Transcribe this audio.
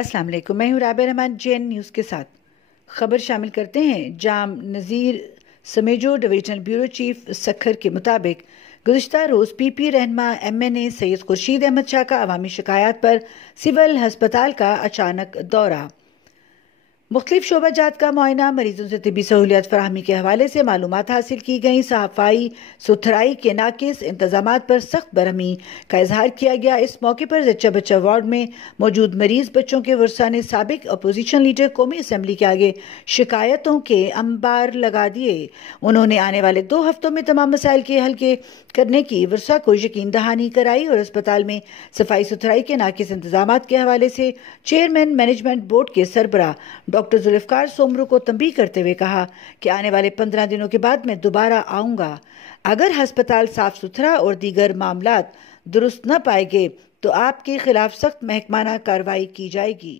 السلام علیکم، میں ہوں رہنما جین نیوز کے ساتھ خبر شامل کرتے ہیں۔ Jam Nazir Samejo divisional bureau chief Sukkur کے مطابق گزشتہ روز پی رہنما MNA سید خورشید احمد شاہ کا عوامی شکایات پر سول ہسپتال کا اچانک دورہ، مختلف شعبہ جات کا معائنہ، مریضوں سے طبی سہولیات فراہمی کے حوالے سے معلومات حاصل کی گئیں، صفائی ستھرائی کے ناقص انتظامات پر سخت برہمی کا اظہار کیا گیا۔ اس موقع پر زچہ بچہ وارڈ میں موجود مریض بچوں کے ورثاء نے سابق اپوزیشن لیڈر قومی اسمبلی کے آگے شکایتوں کے انبار لگا دیے۔ انہوں نے آنے والے 2 ہفتوں میں تمام مسائل کے حل کرنے کی ورثاء کو یقین دہانی کرائی اور اسپتال میں صفائی ستھرائی کے ناقص انتظامات کے حوالے سے چیئرمین مینجمنٹ بورڈ کے سربراہ ڈاکٹر ذوالفقار سومرو کو تنبیہ کرتے ہوئے کہا کہ آنے والے 15 دنوں کے بعد میں دوبارہ آؤں گا۔ اگر ہسپتال صاف ستھرا اور دیگر معاملات درست نہ پائے گئے تو آپ کے خلاف سخت محکمانہ کارروائی کی جائے گی۔